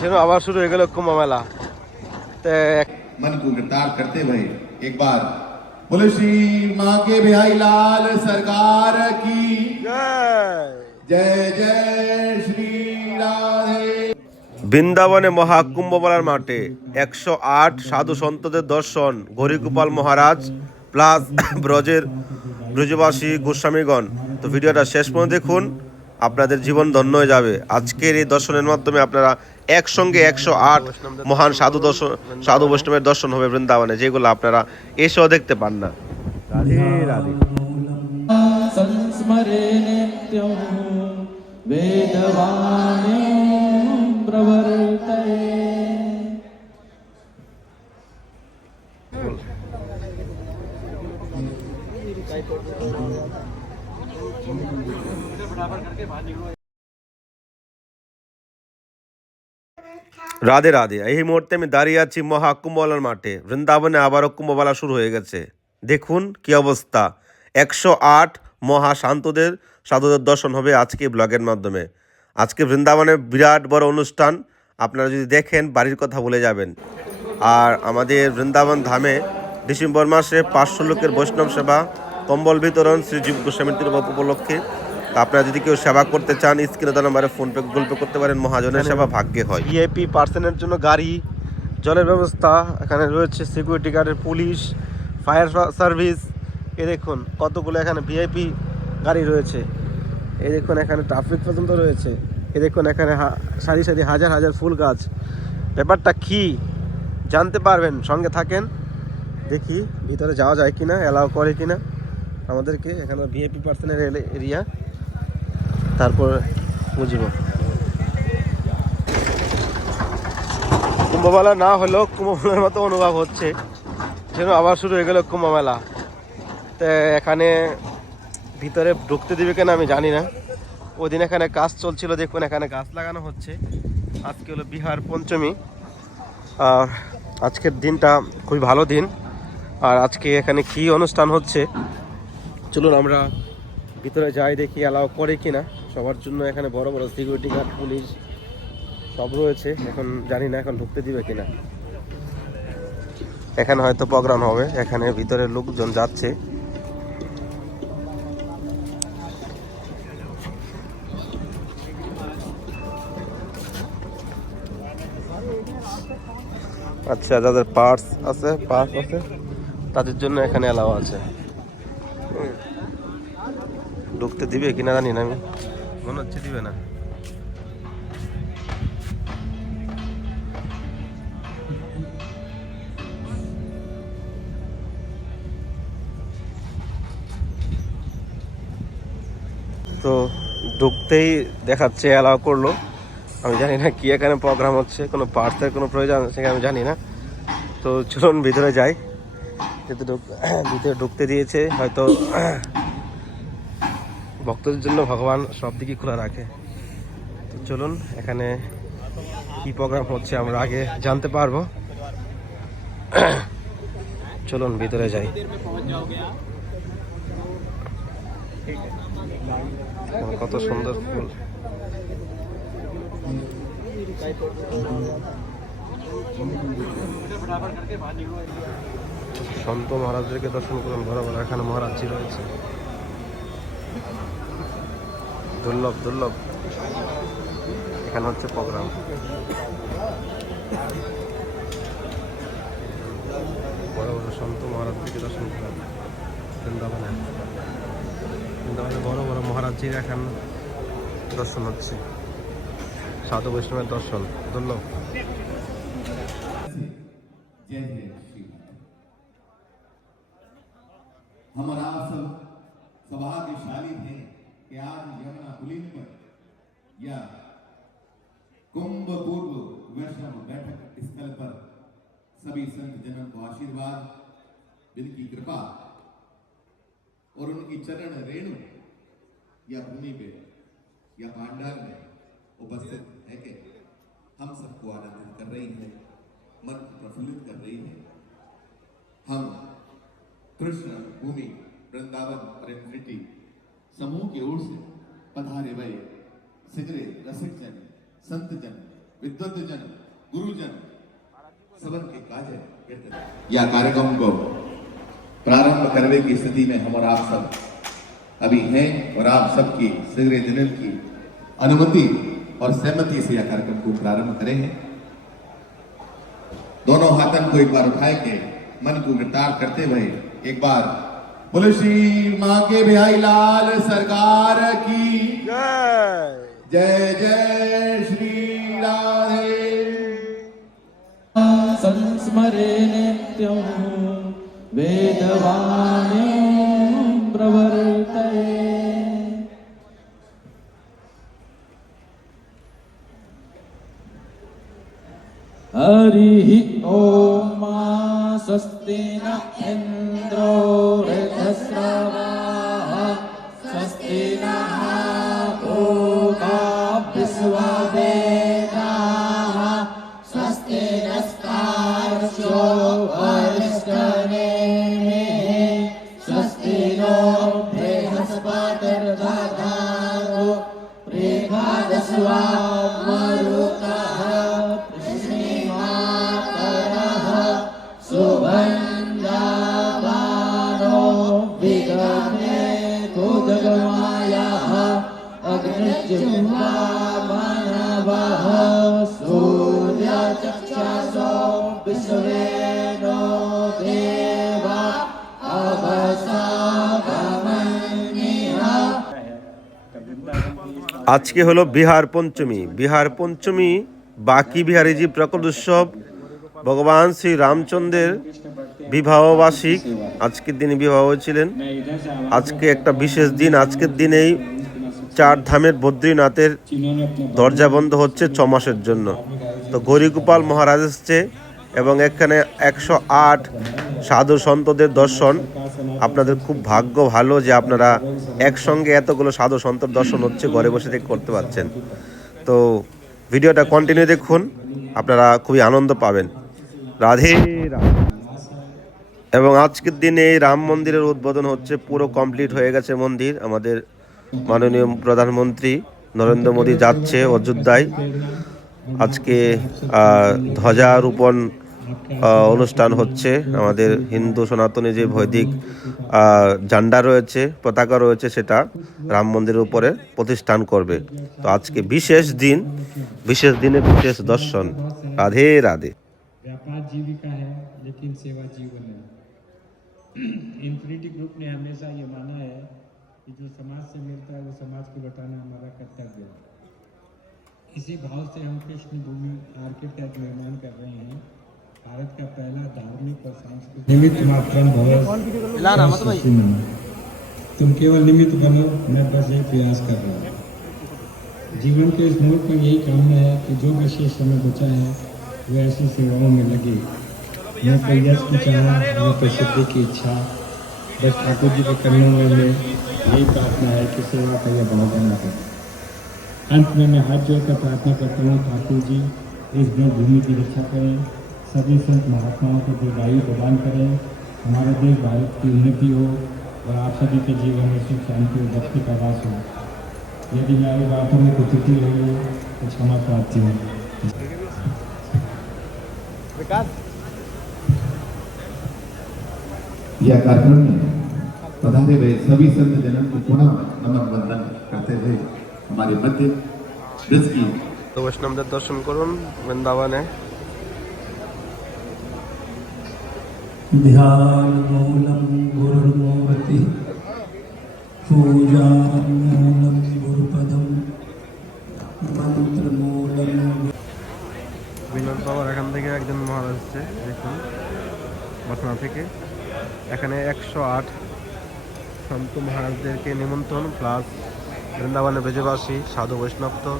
যেন আবার শুরু হয়ে গেল কুম্ভ মেলা তো এক- मन को गिरफ्तार करते हुए एक बार बोले श्री माँ के बिहाई लाल सरकार की जय जय श्री राधे বৃন্দাবনে মহাকুম্ভ মেলার মাঠে একশো আট সাধু সন্তদের দর্শন গরিগোপাল মহারাজ প্লাস ব্রজের ব্রজবাসী গোস্বামীগণ তো ভিডিওটা শেষ পর্যন্ত দেখুন আপনাদের জীবন ধন্য হয়ে যাবে আজকের এই দর্শনের মাধ্যমে আপনারা একসঙ্গে একশো আট মহান সাধু দর্শন সাধু বৈষ্ণবের দর্শন হবে বৃন্দাবনে যেগুলো আপনারা এসেও দেখতে পান না রাধে রাধে संस्मरे नित्यं वेदवाणीं রাধে রাধে। এই মুহূর্তে আমি দাঁড়িয়ে আছি মহা মহাকুম্ভলার মাঠে। বৃন্দাবনে আবারও কুম্ভমেলা শুরু হয়ে গেছে। দেখুন কি অবস্থা। একশো আট মহা শান্তদের সাধুদের দর্শন হবে আজকে ব্লগের মাধ্যমে। আজকে বৃন্দাবনে বিরাট বড় অনুষ্ঠান। আপনারা যদি দেখেন, বাড়ির কথা ভুলে যাবেন। আর আমাদের বৃন্দাবন ধামে ডিসেম্বর মাসে পাঁচশো লোকের বৈষ্ণব সেবা, কম্বল বিতরণ শ্রী জীব গোস্বামী উপলক্ষে। আপনারা যদি কেউ সেবা করতে চান, স্ক্রিনে দেওয়া নাম্বারে ফোনপে গুগল পে করতে পারেন। মহাজনের সেবা ভাগ্যে হয়। ভিআইপি পার্সনের জন্য গাড়ি, জলের ব্যবস্থা, এখানে রয়েছে সিকিউরিটি গার্ডের পুলিশ ফায়ার সার্ভিস এ দেখুন, কতগুলো এখানে ভিআইপি গাড়ি রয়েছে। এ দেখুন, এখানে ট্রাফিক পর্যন্ত রয়েছে। এ দেখুন, এখানে সারি সারি হাজার হাজার ফুল গাছ। ব্যাপারটা কি? জানতে পারবেন, সঙ্গে থাকেন। দেখি, ভিতরে যাওয়া যায় কিনা অ্যালাউ করে কিনা। আমাদেরকে এখানে ভিআইপি পার্সনের এরিয়া তারপর বুঝব। কুম্ভমেলা না হলেও কুম্ভমেলার মতো অনুভব হচ্ছে। যেন আবার শুরু হয়ে গেল কুম্ভমেলা। তো এখানে ভিতরে ঢুকতে দিবে কেন আমি জানি না। ওই দিন এখানে কাজ চলছিল, দেখুন এখানে গাছ লাগানো হচ্ছে। আজকে হলো বিহার পঞ্চমী। আর আজকের দিনটা খুবই ভালো দিন। আর আজকে এখানে কি অনুষ্ঠান হচ্ছে, চলুন আমরা ভিতরে যাই দেখি অ্যালাউ করে কিনা। সবার জন্য এখানে বড় বড় সিকিউরিটি গার্ড পুলিশ সব রয়েছে। এখন জানি না এখন ঢুকতে দিবে কিনা। এখানে হয়তো প্রোগ্রাম হবে। এখানে ভিতরে লোকজন যাচ্ছে। আচ্ছা যাদের পার্টস আছে পার্স আছে, তাদের জন্য এখানে অ্যালাউ আছে। ঢুকতে দিবে কিনা জানি না আমি। মনে হচ্ছে, দিবে না। তো ঢুকতেই দেখাচ্ছে অ্যালাউ করল। আমি জানি না কি এখানে প্রোগ্রাম হচ্ছে, কোনো পার্টসের কোনো প্রয়োজন কিনা আমি জানি না। তো চলুন ভিতরে যাই। যেহেতু ভিতরে ঢুকতে দিয়েছে, হয়তো ভক্তদের জন্য ভগবান সব দিকই খোলা রাখে। তো চলুন, এখানে কি প্রোগ্রাম হচ্ছে আমরা আগে জানতে পারব। চলুন, ভিতরে যাই। কত সুন্দর ফুল। সন্ত মহারাজদেরকে দর্শন করুন বড় এখানে মহারাজজি রয়েছে। দুর্লভ দুর্লভ এখানে হচ্ছে প্রোগ্রাম বড় বড় সন্ত মহারাজদেরকে দর্শন করুন বৃন্দাবনে বৃন্দাবনে বড় বড় মহারাজজির এখন দর্শন হচ্ছে সাধু বৈষ্ণবের দর্শন দুর্লভ जय जय श्री हमारा सब सौभाग्यशाली थे कि आज यमुना पुलिन पर या कुंभ पूर्व वैष्णव बैठक स्थल पर सभी संत जनों को आशीर्वाद जिनकी कृपा और उनकी चरण रेणु या भूमि पे या पांडाल में उपस्थित है कि हम सबको आनंदित कर रही है, मन प्रफुल्लित कर रही है। हम कृष्ण भूमि, वृंदावन परिणति समूह की ओर से पधारे हुए सिगरे रसिक जन संत जन विद्वद्जन गुरुजन सबन के काज या कार्यक्रम को प्रारंभ करने की स्थिति में हम और आप सब अभी हैं और आप सबकी सिगरे जनन की अनुमति और सहमति से यह कार्यक्रम को प्रारंभ करें हैं। दोनों हाथन को एक बार उठाए के मन को गिरफ़्तार करते हुए एक बार बोले श्री माँ के बिहाई लाल सरकार की जय। जय श्री राधे। संस्मरे नित्यं वेदवाण्यां प्रवर्तये। हरिः ॐ मा स्वस्ति न इन्द्रो আজকে হলো বিহার পঞ্চমী। বিহার পঞ্চমী, বাকি বিহারি জি প্রকট উৎসব, ভগবান শ্রী রামচন্দ্রের বিবাহ বার্ষিক আজকের দিনে বিবাহ হয়েছিলেন। আজকে একটা বিশেষ দিন, আজকের দিনেই চার ধামের বদ্রীনাথের দরজা বন্ধ হচ্ছে ছ মাসের জন্য। তো গৌরীগোপাল মহারাজ এসছে এবং এখানে একশো আট সাধু সন্তদের দর্শন। আপনাদের খুব ভাগ্য ভালো যে আপনারা একসঙ্গে এতগুলো সাধু সন্তর দর্শন হচ্ছে, ঘরে বসে থেকে করতে পারছেন। তো ভিডিওটা কন্টিনিউ দেখুন, আপনারা খুবই আনন্দ পাবেন। রাধে এবং আজকের দিনে রাম মন্দিরের উদ্বোধন হচ্ছে, পুরো কমপ্লিট হয়ে গেছে মন্দির। আমাদের মাননীয় প্রধানমন্ত্রী নরেন্দ্র মোদী যাচ্ছে অযোধ্যায়। আজকে ধ্বজারোপণ অনুষ্ঠান হচ্ছে আমাদের হিন্দু সনাতনী যে বৈদিক আহ, ঝান্ডা রয়েছে পতাকা রয়েছে সেটা রাম মন্দিরের উপরে প্রতিষ্ঠান করবে তো আজকে বিশেষ দিন বিশেষ দিনে বিশেষ দর্শন রাধে রাধে व्यापार जीविका है लेकिन सेवा जीवन है इन्फिनिटी ग्रुप ने हमेशा ये माना है कि जो समाज से मिलता है वो समाज को लौटाना हमारा कर्तव्य है इसी भाव से हम कृष्ण भूमि आर्किटेक्ट निर्माण कर रहे हैं भारत का पहला धार्मिक और सांस्कृतिक निमित्त मात्र तुम केवल निमित्त बनो मैं बस यही प्रयास कर रहा हूँ। जीवन के इस मोड़ पर यही कामना है कि जो विशेष समय बचा है वो ऐसी सेवाओं में लगे। न कोई यश की चाह न प्रसिद्धि की इच्छा बस ठाकुर जी के चरणों में मैं यही प्रार्थना है कि सेवा का यह भाव बना है। अंत में मैं हाथ जोड़कर प्रार्थना करता हूँ ठाकुर जी इस देव भूमि की रक्षा करें। सभी संत महात्माओं को दीर्घायु प्रदान करें। हमारे देश भारत की उन्नति हो और आप सभी के जीवन में सुख शांति और भक्ति का वास हो। यदि मेरी बातों में कुछ त्रुटि है तो क्षमा प्राप्ति हो। यह कार्यक्रम में पधारे हुए सभी संत जनों को पुनः नमन वंदन करते हुए हमारे मध्य ब्रिज की तो वैष्णव दर्शन करो वृंदावन है। ध्यानमूलं गुरुर्मूर्ति पूजामूलं गुरुपदं मन्त्रमूलं বিনোদ বাবার এখান থেকে একজন মহারাজ এসছে দেখুন বসনা থেকে এখানে একশো আট সন্ত মহারাজদেরকে নিমন্ত্রণ প্লাস বৃন্দাবনে ব্রজবাসী সাধু বৈষ্ণব তো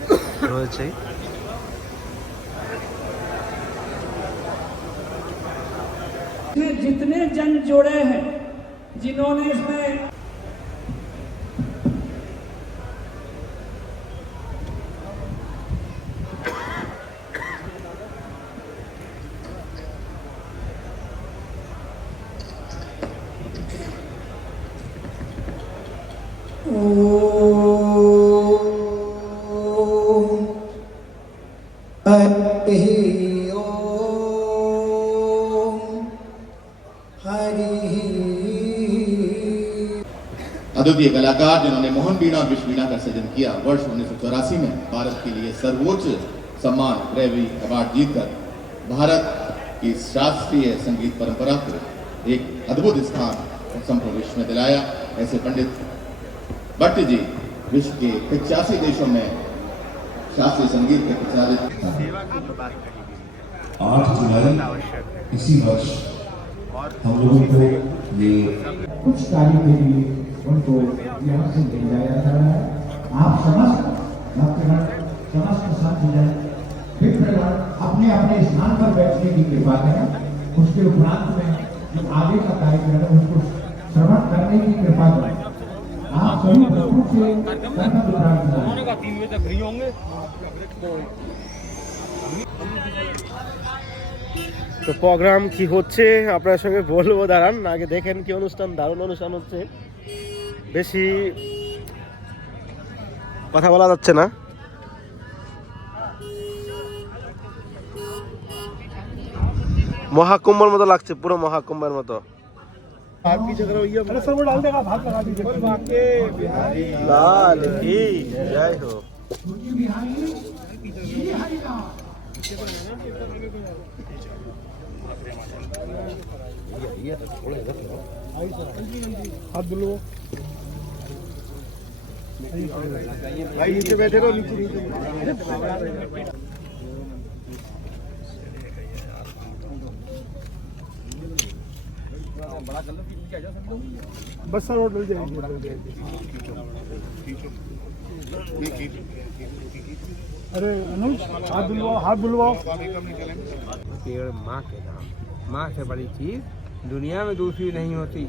রয়েছেই जितने जन जोड़े हैं जिन्होंने इसमें अद्वितीय कलाकार जिन्होंने मोहन बीणा और विश्व बीणा का सृजन किया, वर्ष उन्नीस सौ चौरासी में भारत के लिए सर्वोच्च सम्मान ग्रेवी अवार्ड जीतकर भारत की शास्त्रीय संगीत परंपरा को एक अद्भुत स्थान संपूर्ण विश्व में दिलाया। ऐसे पंडित भट्ट जी विश्व के पचासी देशों में शास्त्रीय संगीत के प्रचारित आठ जुलाई इसी वर्ष हम लोगों को ये कुछ कार्य के लिए उनको यहाँ से ले जाया जा रहा है आप समस्त भक्तगण समस्त साथीगण मित्रगण अपने अपने स्थान पर बैठने की कृपा करें उसके उपरांत में जो आगे का कार्यक्रम है उसको श्रवण करने की कृपा करें आप सभी प्रभु से कर्तव्य प्रार्थना है। তো প্রোগ্রাম কি হচ্ছে আপনার সঙ্গে বলবো দাঁড়ান আগে দেখেন কি অনুষ্ঠান দারুণ অনুষ্ঠান হচ্ছে বেশি কথা বলা যাচ্ছে না। মহাকুম্ভর মতো লাগছে পুরো মহাকুম্ভের মতো। লাল भाई नीचे बैठे रहो नीचे नीचे बस रोड मिल जाएगी। अरे, अनुज, हाथ बुलवाओ हाथ बुलवाओ पेड़ माँ के नाम। माँ से बड़ी चीज़ दुनिया में दूसरी नहीं होती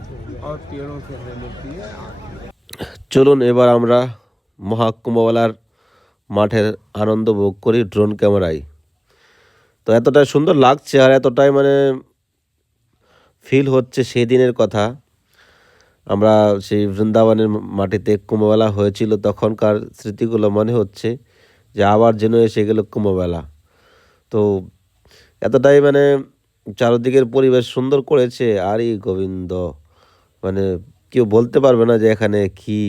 और पेड़ों से हमें मिलती है চলুন এবার আমরা মহাকুম্ভমেলার মাঠের আনন্দ ভোগ করি ড্রোন ক্যামেরায়। তো এতটাই সুন্দর লাগছে আর এতটাই মানে ফিল হচ্ছে সেই দিনের কথা। আমরা সেই বৃন্দাবনের মাটিতে কুম্ভমেলা হয়েছিল, তখনকার স্মৃতিগুলো মনে হচ্ছে যে আবার যেন এসে গেল কুম্ভমেলা। তো এতটাই মানে চারদিকের পরিবেশ সুন্দর করেছে আরই গোবিন্দ! মানে কেউ বলতে পারবে না যে এখানে কি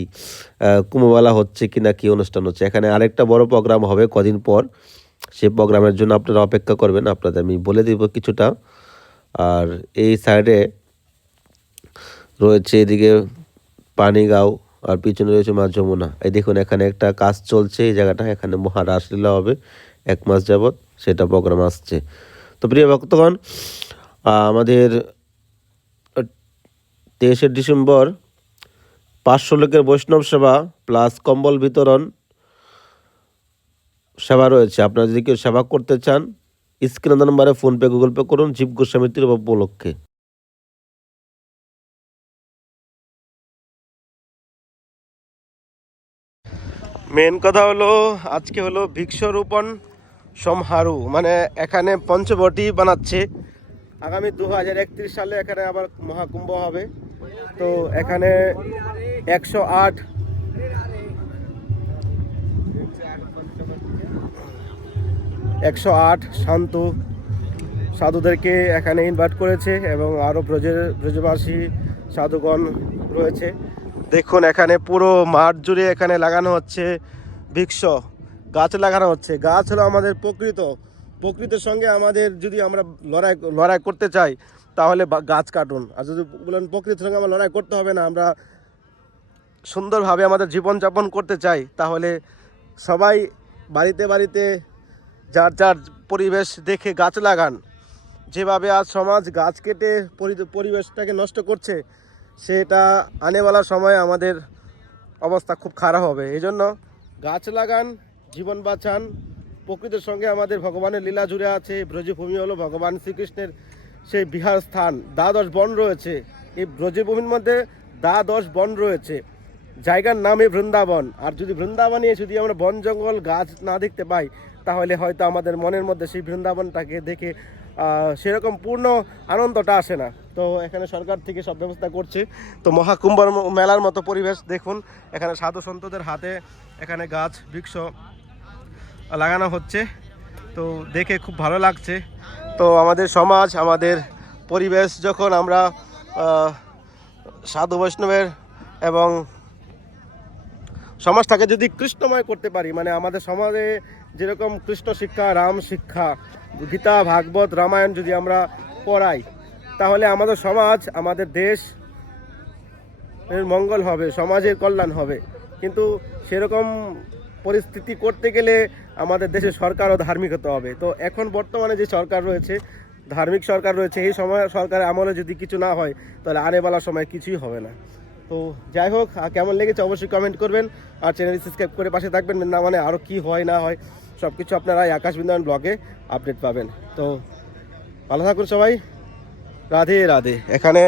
কুম্ভমেলা হচ্ছে কি না কী অনুষ্ঠান হচ্ছে। এখানে আরেকটা বড় প্রোগ্রাম হবে কদিন পর। সেই প্রোগ্রামের জন্য আপনারা অপেক্ষা করবেন। আপনাদের আমি বলে দিব কিছুটা। আর এই সাইডে রয়েছে এদিকে পানিগাঁও, আর পিছনে রয়েছে মা যমুনা। এই দেখুন, এখানে একটা কাজ চলছে এই জায়গাটা। এখানে মহারাসলীলা হবে এক মাস যাবৎ। সেটা প্রোগ্রাম আসছে। তো প্রিয় ভক্তগণ আমাদের তেইশে ডিসেম্বর পাঁচশো লোকের বৈষ্ণব সেবা প্লাস কম্বল বিতরণ সেবা রয়েছে। আপনারা যদি কেউ সেবা করতে চান, স্ক্রিন নাম্বারে ফোনপে, গুগল পে করুন, জীব গোস্বামী উপলক্ষে। মেন কথা হলো, আজকে হলো ভিক্ষরোপণ সমারোহ মানে এখানে পঞ্চবটি বানাচ্ছে। আগামী দু হাজার একত্রিশ সালে এখানে আবার মহাকুম্ভ হবে। তো এখানে একশো আট একশো আট শান্ত সাধুদেরকে এখানে ইনভাইট করেছে এবং আরও ব্রজের ব্রজবাসী সাধুগণ রয়েছে। দেখুন, এখানে পুরো মাঠ জুড়ে এখানে লাগানো হচ্ছে বৃক্ষ গাছ লাগানো হচ্ছে। গাছ হলো আমাদের প্রকৃত। প্রকৃতির সঙ্গে আমাদের যদি আমরা লড়াই লড়াই করতে চাই, তাহলে গাছ কাটুন। আর যদি বলেন প্রকৃতির সঙ্গে আমরা লড়াই করতে হবে না, আমরা সুন্দরভাবে আমাদের জীবনযাপন করতে চাই, তাহলে সবাই বাড়িতে বাড়িতে যার যার পরিবেশ দেখে গাছ লাগান। যেভাবে আজ সমাজ গাছ কেটে পরিবেশটাকে নষ্ট করছে, সেটা আনেওয়ালা সময় আমাদের অবস্থা খুব খারাপ হবে। এই জন্য গাছ লাগান, জীবন বাঁচান। প্রকৃতির সঙ্গে আমাদের ভগবানের লীলা জুড়ে আছে, ব্রজভূমি হলো ভগবান শ্রীকৃষ্ণের সেই বিহার স্থান, দ্বাদশ বন রয়েছে। এই ব্রজভূমির মধ্যে দ্বাদশ বন রয়েছে। জায়গার নামে বৃন্দাবন। আর যদি বৃন্দাবনে যদি আমরা বন, জঙ্গল, গাছ না দেখতে পাই, তাহলে হয়তো আমাদের মনের মধ্যে সেই বৃন্দাবনটাকে দেখে সেরকম পূর্ণ আনন্দটা আসে না। তো এখানে সরকার থেকে সব ব্যবস্থা করছে। তো মহাকুম্ভর ম- মেলার মতো পরিবেশ দেখুন। এখানে সাধু সন্তদের হাতে এখানে গাছ, বৃক্ষ লাগানো হচ্ছে। তো দেখে খুব ভালো লাগছে। তো আমাদের সমাজ, আমাদের পরিবেশ যখন আমরা সাধু বৈষ্ণবের এবং সমাজটাকে যদি কৃষ্ণময় করতে পারি মানে আমাদের সমাজে যেরকম কৃষ্ণ শিক্ষা, রাম শিক্ষা, গীতা, ভাগবত, রামায়ণ যদি আমরা পড়াই, তাহলে আমাদের সমাজ, আমাদের দেশ মঙ্গল হবে, সমাজের কল্যাণ হবে। কিন্তু সেরকম পরিস্থিতি করতে গেলে আমাদের দেশে সরকারও ধার্মিক হতে হবে। তো এখন বর্তমানে যে সরকার রয়েছে, ধার্মিক সরকার রয়েছে, এই সময় সরকারের আমলে যদি কিছু না হয়, তাহলে আনেবালা সময় কিছুই হবে না। তো যাই হোক কেমন লেগেছে অবশ্যই কমেন্ট করবেন, আর চ্যানেল সাবস্ক্রাইব করে পাশে থাকবেন, না মানে আরও কী হয়, না হয় সব কিছু আপনারা আকাশ বৃন্দাবন ব্লগে আপডেট পাবেন। তো ভালো থাকুন সবাই। রাধে রাধে। এখানে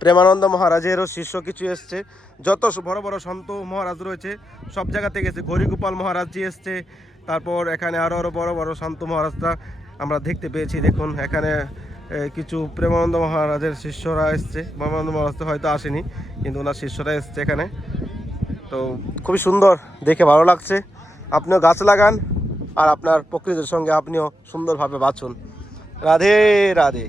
প্রেমানন্দ মহারাজেরও শিষ্য কিছু এসছে। যত বড় বড় সন্ত মহারাজ রয়েছে, সব জায়গা থেকে এসছে গৌরীগোপাল মহারাজজি এসছে। তারপর এখানে আরও আরও বড় বড় শান্ত মহারাজরা আমরা দেখতে পেয়েছি। দেখুন, এখানে কিছু প্রেমানন্দ মহারাজের শিষ্যরা এসছে। প্রেমানন্দ মহারাজ তো হয়তো আসেনি, কিন্তু ওনার শিষ্যরা এসছে এখানে। তো খুবই সুন্দর, দেখে ভালো লাগছে। আপনিও গাছ লাগান, আর আপনার প্রকৃতির সঙ্গে আপনিও সুন্দরভাবে বাঁচুন। রাধে রাধে।